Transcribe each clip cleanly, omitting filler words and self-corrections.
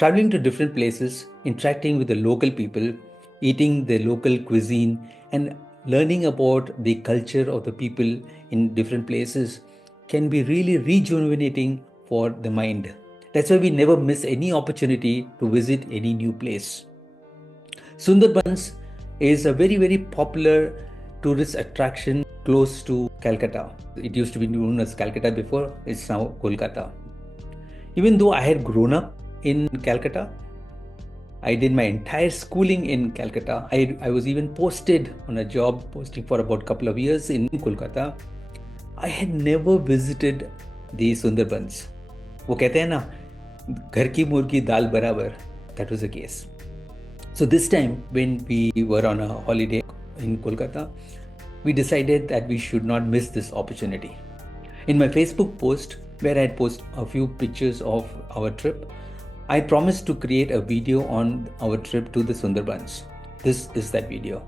traveling to different places, interacting with the local people, eating the local cuisine, and learning about the culture of the people in different places can be really rejuvenating for the mind. That's why we never miss any opportunity to visit any new place. Sundarbans is a very, very popular tourist attraction close to Calcutta. It used to be known as Calcutta before, it's now Kolkata. Even though I had grown up in Calcutta, I did my entire schooling in Calcutta. I was even posted on a job posting for about a couple of years in Kolkata. I had never visited the Sundarbans. वो कहते हैं ना, घर की मुर्गी दाल बराबर. That was the case. So this time when we were on a holiday in Kolkata, we decided that we should not miss this opportunity. In my Facebook post, where I had posted a few pictures of our trip, I promised to create a video on our trip to the Sundarbans. This is that video.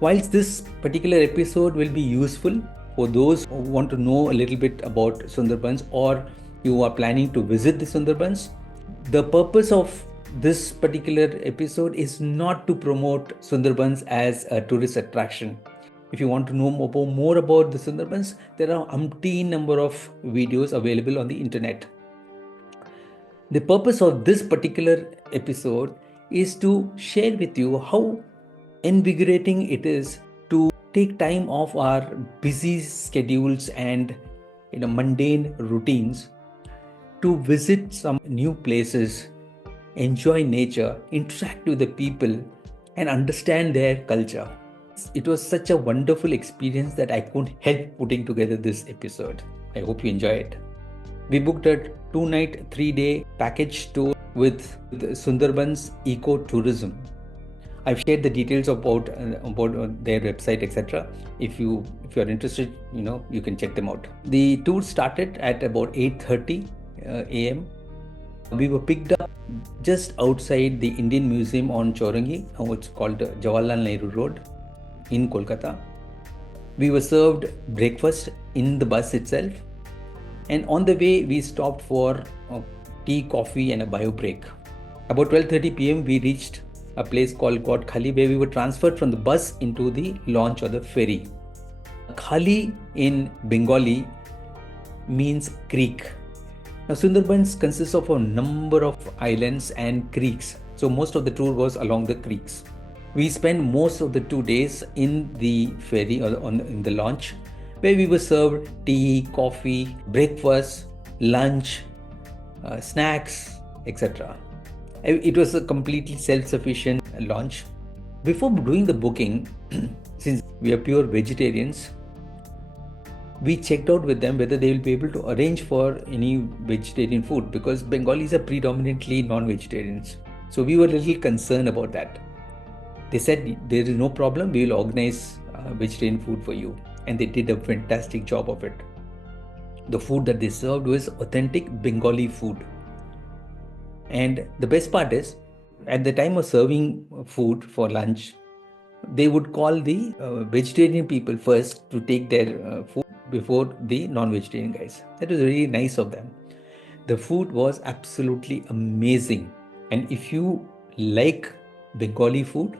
Whilst this particular episode will be useful for those who want to know a little bit about Sundarbans or you are planning to visit the Sundarbans, the purpose of this particular episode is not to promote Sundarbans as a tourist attraction. If you want to know more about the Sundarbans, there are umpteen number of videos available on the internet. The purpose of this particular episode is to share with you how invigorating it is to take time off our busy schedules and mundane routines to visit some new places, enjoy nature, interact with the people, and understand their culture. It was such a wonderful experience that I couldn't help putting together this episode. I hope you enjoy it. We booked a 2-night, 3-day package tour with Sundarbans Eco-Tourism. I've shared the details about their website, etc. If you are interested, you can check them out. The tour started at about 8:30 a.m. We were picked up just outside the Indian Museum on Chaurangi, now it's called Jawaharlal Nehru Road in Kolkata. We were served breakfast in the bus itself, and on the way we stopped for tea, coffee and a bio break. About 12:30 p.m. we reached a place called Khali, where we were transferred from the bus into the launch or the ferry. Khali in Bengali means creek. Now Sundarbans consists of a number of islands and creeks, so most of the tour was along the creeks. We spent most of the 2 days in the ferry or in the launch, where we were served tea, coffee, breakfast, lunch, snacks, etc. It was a completely self-sufficient launch. Before doing the booking, since we are pure vegetarians, we checked out with them whether they will be able to arrange for any vegetarian food, because Bengalis are predominantly non-vegetarians. So we were a little concerned about that. They said there is no problem, we will organize vegetarian food for you. And they did a fantastic job of it. The food that they served was authentic Bengali food. And the best part is, at the time of serving food for lunch, they would call the vegetarian people first to take their food before the non-vegetarian guys. That was really nice of them. The food was absolutely amazing. And if you like Bengali food,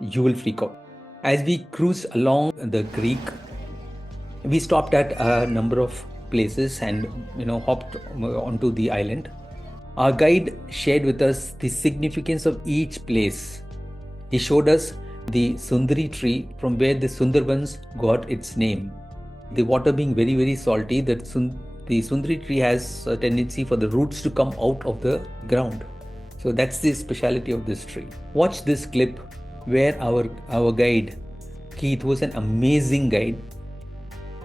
you will freak out. As we cruised along the creek, we stopped at a number of places and hopped onto the island. Our guide shared with us the significance of each place. He showed us the Sundari tree from where the Sundarbans got its name. The water being very, very salty, the Sundari tree has a tendency for the roots to come out of the ground. So that's the speciality of this tree. Watch this clip where our guide, Keith, was an amazing guide.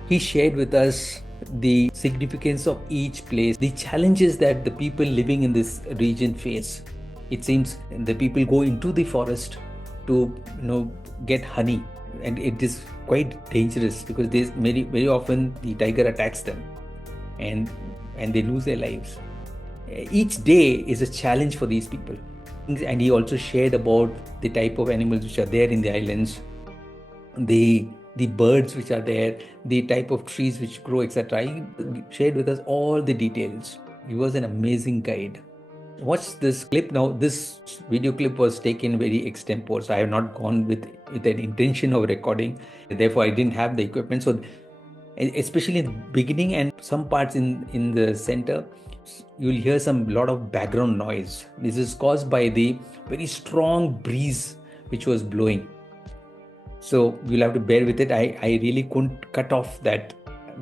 He shared with us the significance of each place, the challenges that the people living in this region face. It seems the people go into the forest to get honey, and it is quite dangerous because very often the tiger attacks them and they lose their lives. Each day is a challenge for these people. And he also shared about the type of animals which are there in the islands, the birds which are there, the type of trees which grow, etc. He shared with us all the details. He was an amazing guide. Watch this clip now. This video clip was taken very extempore, so I have not gone with an intention of recording. Therefore, I didn't have the equipment. So, especially in the beginning and some parts in the center, you'll hear some lot of background noise. This is caused by the very strong breeze which was blowing. So you'll have to bear with it. I really couldn't cut off that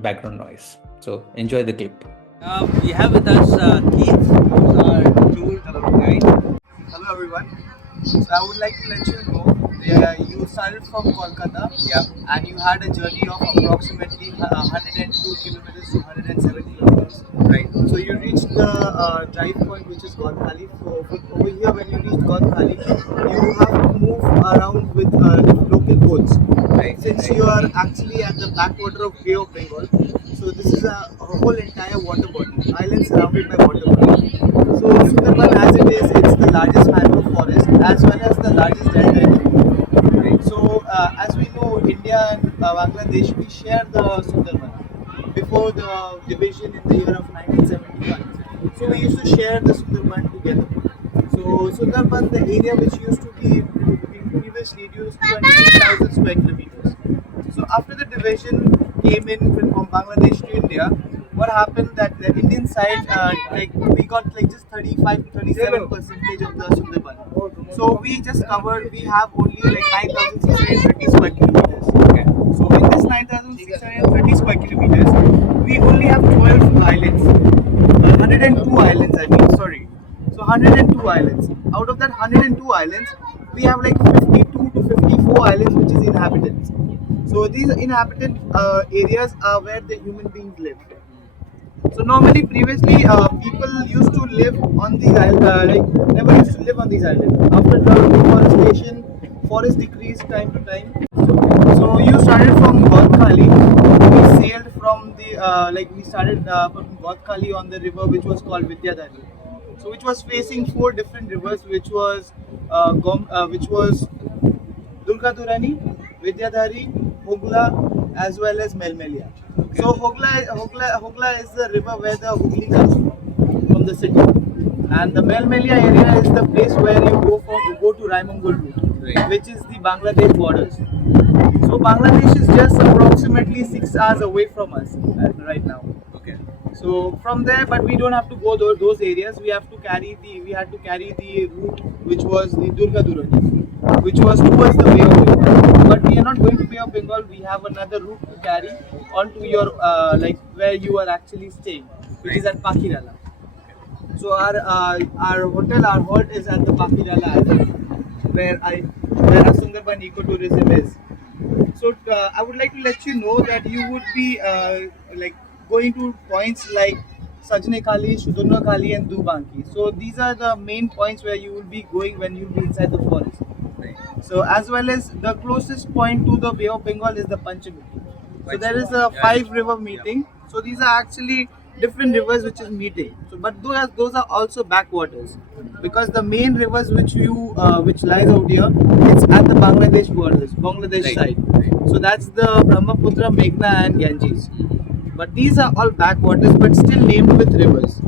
background noise. So enjoy the clip. We have with us Keith, who's our tour guide. Hello everyone. So I would like to let you know you started from Kolkata, Yeah. and you had a journey of approximately 102 kilometers to 170 kilometers. Right. So you reached the drive point, which is Godkhali. So over here, when you reach Godkhali, you have to move around with local boats. Right. Since you are actually at the backwater of Bay of Bengal, so this is a whole entire water body, island surrounded by water body. So Sundarban, as it is, it's the largest mangrove forest as well as the largest delta in the world. Right. So as we know, India and Bangladesh, we share the Sundarban before the division in the year of 1971. So we used to share the Sundarban together. So Sundarban, the area which used to be previously, it used 26,000 square kilometers. So after the division came in from Bangladesh to India, what happened that the Indian side, like we got like just 35 to 37 percentage of the Sundarban. So we just covered, we have only like 9,630 square kilometers. Okay. So in this 9,630 square kilometers, we only have 12 islands. 102 islands, I mean, sorry. So 102 islands. Out of that 102 islands, we have like 52 to 54 islands which is inhabited. So these inhabited areas are where the human beings live. So normally, previously, people used to live on these islands, like never used to live on these islands. After the deforestation, forest decreased time to time. So you started from Godkhali. We sailed from the we started from Godkhali on the river which was called Vidyadhari. So which was facing four different rivers, which was Durgadurani, Vidyadhari, Hogla, as well as Melmelia. So Hogla is the river where the Hooghly comes from the city, and the Melmelia area is the place where you go to Raimongol route, Right. which is the Bangladesh borders. So Bangladesh is just approximately 6 hours away from us right now. Okay. So from there, but we don't have to go those areas. We had to carry the route which was the Durgadurani, which was towards the Bay of Bengal. But we are not going to Bay of Bengal. We have another route to carry onto your where you are actually staying, which is at Pakirala. So our hotel, our halt is at the Pakirala Island, where our Sundarban ecotourism is. So I would like to let you know that you would be going to points like Sajne Kali, Shudurna Kali, and Dubanki. So these are the main points where you will be going when you will be inside the forest. Right. So as well as the closest point to the Bay of Bengal is the Panchamuki. So Right. there is a five river meeting. So these are actually different rivers which is meeting. So but those are also backwaters, because the main rivers which lies out here, it's at the Bangladesh borders, Bangladesh Right. side. Right. So that's the Brahmaputra, Meghna, and Ganges. But these are all backwaters, but still named with rivers.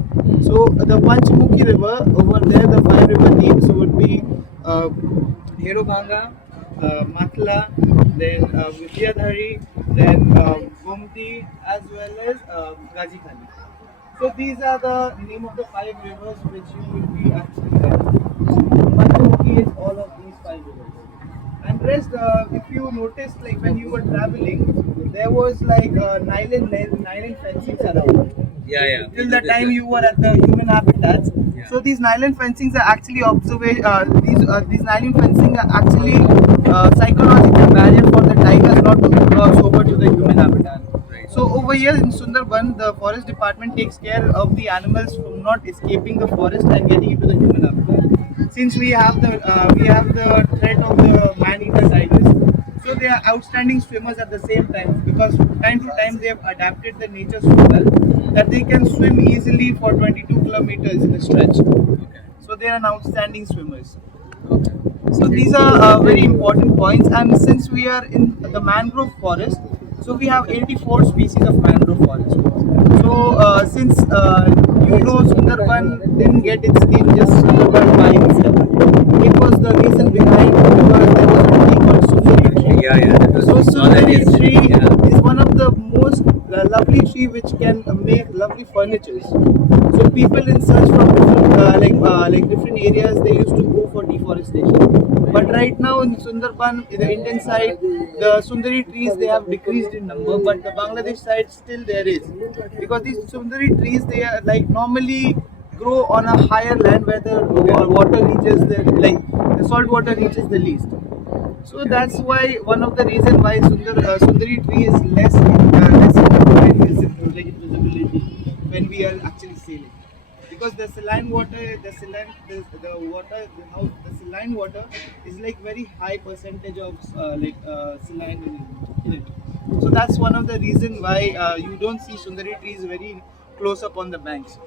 So the Panchamuki river over there, the five river names would be uh, Herobhanga, Matla, then Vidyadhari, then Gomti, as well as Gaji Khali. So these are the name of the five rivers which you will be actually there. Panchamuki is all of these five rivers. And rest, if you noticed, like when you were traveling, there was like nylon fencing around. Yeah, yeah. Till the time you were at the human habitats. Yeah. So these nylon fencings are actually these nylon fencing are actually psychological barrier for the tigers not to cross over to the human habitat. Right. So over here in Sundarban, the forest department takes care of the animals from not escaping the forest and getting into the human habitat. Since we have the threat of the man-eater tigers, so they are outstanding swimmers at the same time, because time to time they have adapted the nature so well that they can swim easily for 22 kilometers in a stretch. Okay. So they are an outstanding swimmers. Okay. So these are very important points, and since we are in the mangrove forest, so we have 84 species of mangrove forest. So since you know, Sundarban didn't get its name just Sundarban by itself. It was the reason behind because there was a tree called Sundari tree. Yeah, yeah, that was So saw that Sundari yesterday. tree Yeah. is one of the most lovely tree which can make lovely furnitures. So people in search from different like different areas they used to go for deforestation. But right now in Sundarban, in the Indian side, the Sundari trees they have decreased in number, but the Bangladesh side still there is because these Sundari trees they are like normally grow on a higher land where the water reaches the like the salt water reaches the least. So that's why one of the reason why Sundari tree is less like visibility when we are actually sailing because the saline water the water the saline water is like very high percentage of saline in it. So that's one of the reason why you don't see Sundari trees very close up on the banks.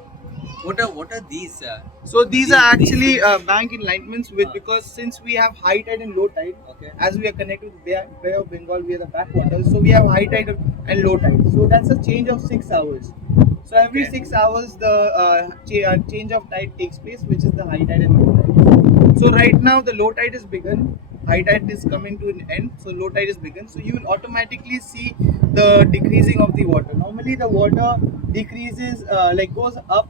What are these? So these are These actually bank enlightenments with because since we have high tide and low tide, okay. as we are connected with Bay of Bengal, we are the backwaters. So we have high tide and low tide. So that's a change of 6 hours. So every Okay. 6 hours the change of tide takes place, which is the high tide and low tide. So right now the low tide is begun, high tide is coming to an end. So low tide is begun. So you will automatically see the decreasing of the water. Normally the water decreases like goes up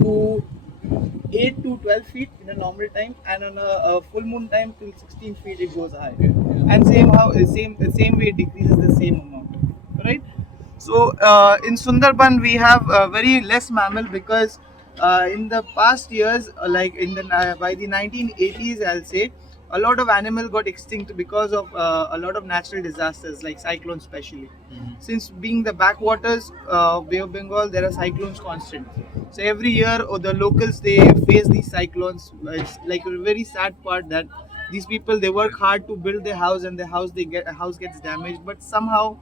to 8 to 12 feet in a normal time, and on a full moon time till 16 feet it goes high. And same way it decreases the same amount, right? So in Sundarban we have very less mammal because in the past years, like in the by the 1980s, I'll say a lot of animal got extinct because of a lot of natural disasters like cyclones, especially. Since being the backwaters, Bay of Bengal, there are cyclones constant. So every year, the locals they face these cyclones. It's like a very sad part that these people they work hard to build their house and the house gets damaged, but somehow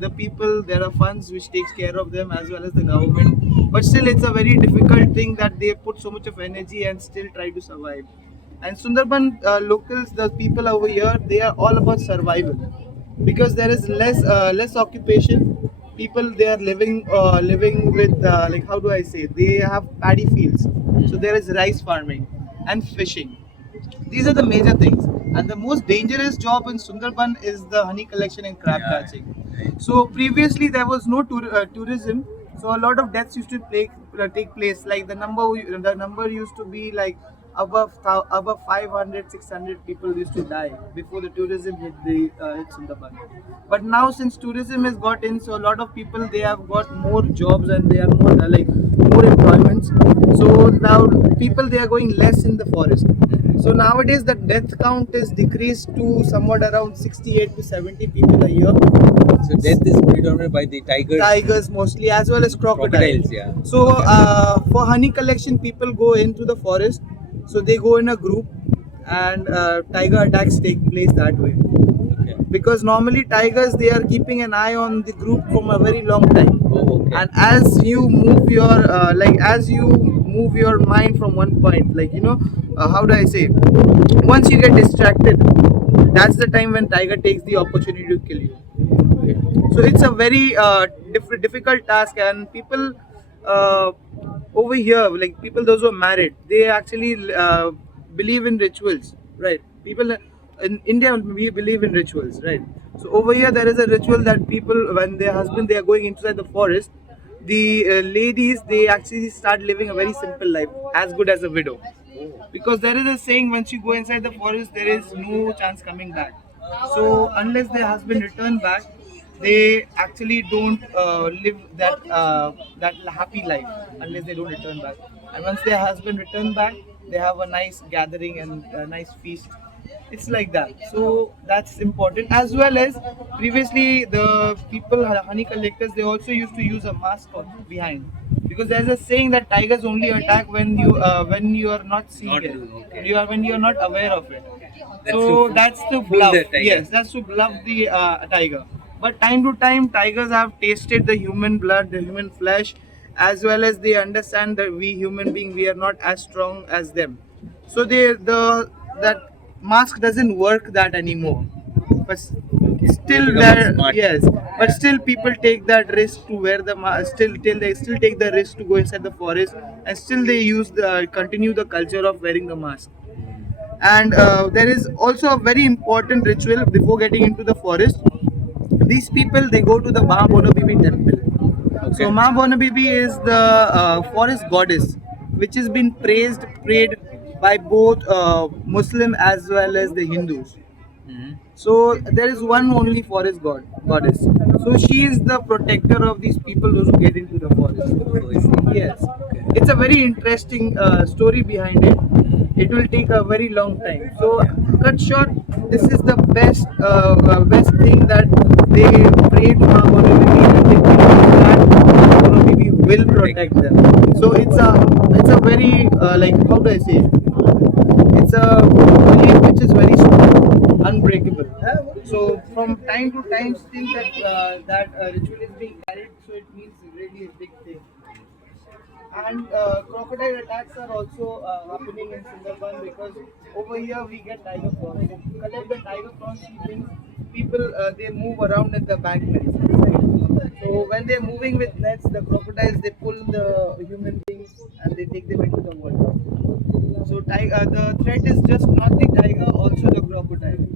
the people there are funds which takes care of them as well as the government, but still it's a very difficult thing that they put so much of energy and still try to survive. And Sundarban locals, the people over here, they are all about survival because there is less occupation. People they are living with like how do I say, they have paddy fields, so there is rice farming and fishing. These are the major things. And the most dangerous job in Sundarban is the honey collection and crab catching. So previously there was no tourism, so a lot of deaths used to take place. Like the number used to be like above 500, 600 people used to die before the tourism hit Sundarban. But now since tourism has got in, so a lot of people they have got more jobs and they are more more employments. So now people they are going less in the forest. So nowadays the death count is decreased to somewhat around 68 to 70 people a year. So death is predominated by the tigers. Tigers mostly as well as crocodiles. Crocodiles, yeah. So Okay. for honey collection, people go into the forest. So they go in a group, and tiger attacks take place that way. Okay. Because normally tigers they are keeping an eye on the group from a very long time. Oh, okay. And as you move your as you move your mind from one point, how do I say, once you get distracted, that's the time when tiger takes the opportunity to kill you. So it's a very difficult task, and people uh, over here, like people those who are married, they actually believe in rituals, right? People in India we believe in rituals, right? So over here there is a ritual that people when their husband they are going inside the forest, the ladies they actually start living a very simple life, as good as a widow, because there is a saying once you go inside the forest there is no chance coming back. So unless their husband return back, they actually don't live that happy life unless they don't return back. And once their husband return back, they have a nice gathering and a nice feast. It's like that. So that's important. As well as previously the people honey collectors they also used to use a mask behind, because there's a saying that tigers only attack when you are not seeing Not it. okay. You are when you are not aware of it. That's So to that's to fool bluff. the tiger. Yes, that's to bluff the tiger. But time to time, tigers have tasted the human blood, the human flesh, as well as they understand that we human being we are not as strong as them. So that mask doesn't work that anymore. But still become there, smart. yes, but still people take that risk to wear the mask, still till they still take the risk to go inside the forest, and still they use the continue the culture of wearing the mask. And there is also a very important ritual before getting into the forest. These people, they go to the Ma Bonabibi temple. Okay. So Ma Bonabibi is the forest goddess, which has been prayed by both Muslim as well as the Hindus. So there is one only forest goddess. So she is the protector of these people, those who get into the forest. Yes, it's a very interesting story behind it. It will take a very long time. So, cut short, this is the best thing that they pray to Ma Bonabibi, and they believe that Ma Bonabibi will protect them. So it's a very like, how do I say it? It's a belief which is very strong, unbreakable. So from time to time, still that ritual is being carried. So it means really a big thing. And crocodile attacks are also happening in Sundarban, because over here we get tiger prawns. So to collect the tiger prawns seedlings, people they move around in the bank nets. So when they're moving with nets, the crocodiles they pull the human beings and they take them into the water. So the threat is just not the tiger, also the crocodile.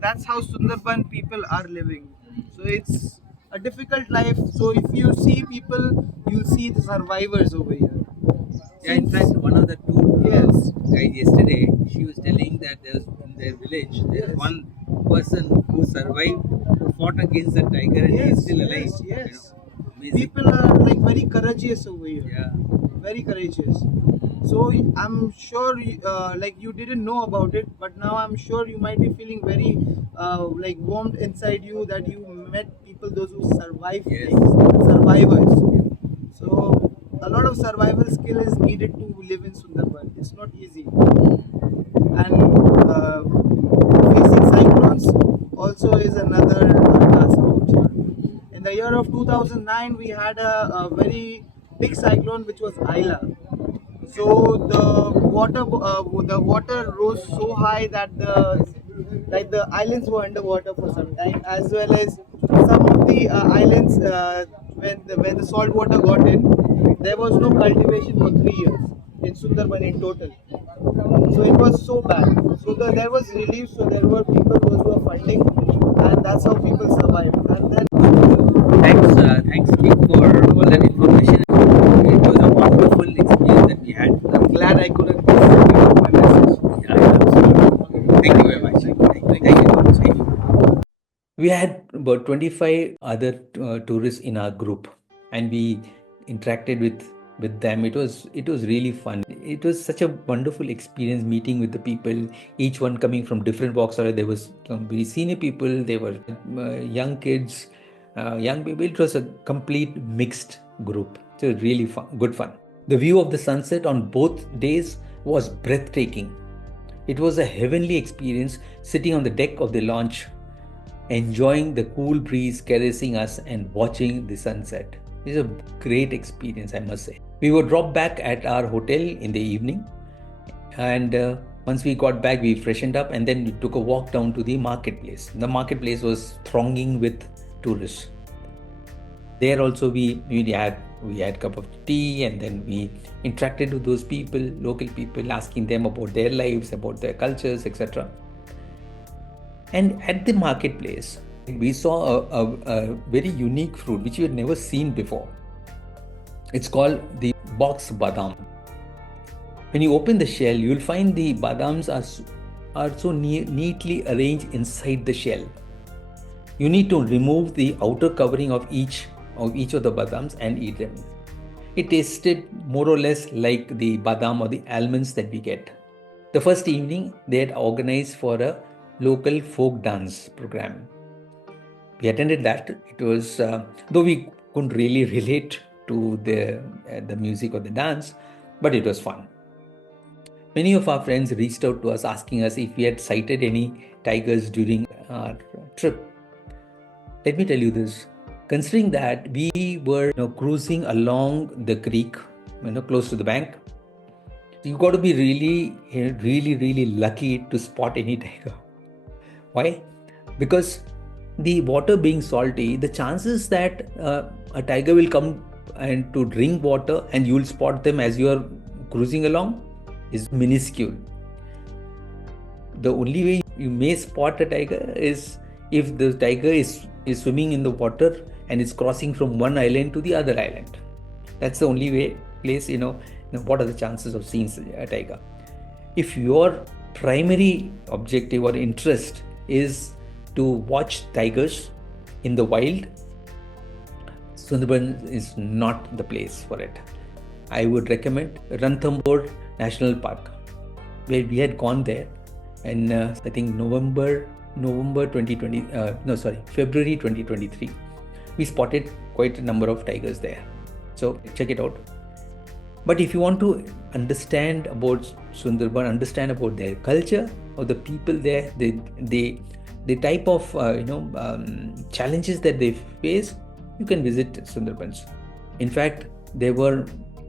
That's how Sundarban people are living. So it's a difficult life. So if you see people, you'll see the survivors over here. Yeah, in fact, one of the two Yes. guys yesterday, she was telling that there's in their village, there's Yes. one person who survived, who fought against the tiger, and he's still alive. Yes. Amazing. People are like very courageous over here. Yeah. Very courageous. So I'm sure like you didn't know about it, but now I'm sure you might be feeling very like warmed inside you that you met people, those who survive Yes. things, survivors. So a lot of survival skill is needed to live in Sundarban. It's not easy. And facing cyclones also is another task out here. In the year of 2009, we had a very big cyclone, which was Aila. So the water rose so high that the islands were underwater for some time, as well as some of the islands when the salt water got in, there was no cultivation for 3 years in Sundarban in total. So it was so bad. So there was relief. So there were people who were funding, and that's how people survived. And then Thanks, Kik, for all that information. It was a wonderful experience that we had. I'm glad I could have given my message. Yeah, absolutely. Thank you very much. Thank you. We had about 25 other tourists in our group, and we interacted with them. It was really fun. It was such a wonderful experience meeting with the people, each one coming from different walks of life. There was some very senior people, there were young kids, young people. It was a complete mixed group. So it was really fun, good fun. The view of the sunset on both days was breathtaking. It was a heavenly experience sitting on the deck of the launch, enjoying the cool breeze caressing us and watching the sunset. It was a great experience, I must say. We were dropped back at our hotel in the evening, and once we got back, we freshened up and then we took a walk down to the marketplace. The marketplace was thronging with tourists. There also we had a cup of tea, and then we interacted with those people, local people, asking them about their lives, about their cultures, etc. And at the marketplace, we saw a very unique fruit which we had never seen before. It's called the box badam. When you open the shell, you'll find the badams are so neatly arranged inside the shell. You need to remove the outer covering of each of the badams and eat them. It tasted more or less like the badam or the almonds that we get. The first evening, they had organized for a local folk dance program. We attended that. It was, though we couldn't really relate to the music or the dance, but it was fun. Many of our friends reached out to us asking us if we had sighted any tigers during our trip. Let me tell you this. Considering that we were cruising along the creek, close to the bank, You got to be really, really, really lucky to spot any tiger. Why? Because the water being salty, the chances that a tiger will come and to drink water and you'll spot them as you're cruising along is minuscule. The only way you may spot a tiger is if the tiger is swimming in the water and is crossing from one island to the other island. That's the only way place, what are the chances of seeing a tiger. If your primary objective or interest is to watch tigers in the wild, Sundarban is not the place for it. I would recommend Ranthambore National Park, where we had gone there, and I think November 2020. No, sorry, February 2023. We spotted quite a number of tigers there. So check it out. But if you want to understand about Sundarban, understand about their culture or the people there, the type of challenges that they face, you can visit Sundarbans. In fact, there were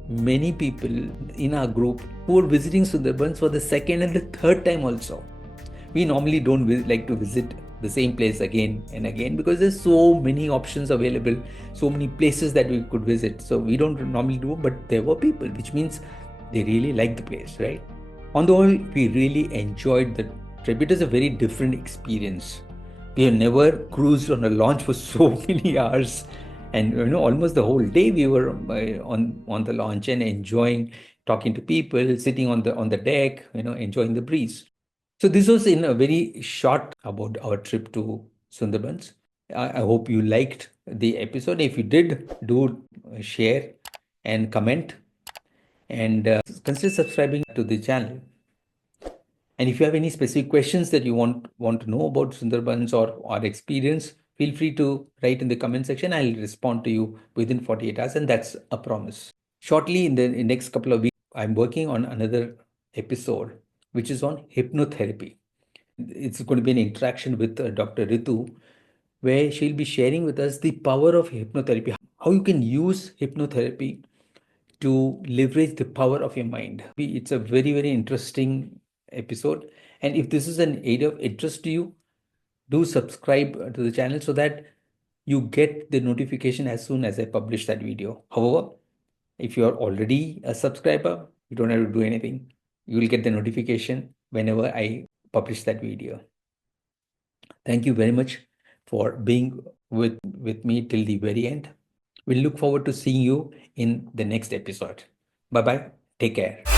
many people in our group who were visiting Sundarbans for the second and the third time also. We normally don't like to visit the same place again and again because there's so many options available, so many places that we could visit. So we don't normally do, but there were people, which means they really liked the place, right? On the whole, we really enjoyed the trip. It was a very different experience. We have never cruised on a launch for so many hours, and almost the whole day we were on the launch and enjoying talking to people, sitting on the deck, enjoying the breeze. So this was in a very short about our trip to Sundarbans. I hope you liked the episode. If you did, do share and comment, and consider subscribing to the channel. And if you have any specific questions that you want to know about Sundarbans or our experience, feel free to write in the comment section. I'll respond to you within 48 hours, and that's a promise. Shortly in the next couple of weeks, I'm working on another episode which is on hypnotherapy. It's going to be an interaction with Dr. Ritu, where she'll be sharing with us the power of hypnotherapy, how you can use hypnotherapy to leverage the power of your mind. It's a very, very interesting episode. And if this is an area of interest to you, do subscribe to the channel so that you get the notification as soon as I publish that video. However, if you are already a subscriber, you don't have to do anything. You will get the notification whenever I publish that video. Thank you very much for being with me till the very end. We'll look forward to seeing you in the next episode. Bye bye. Take care.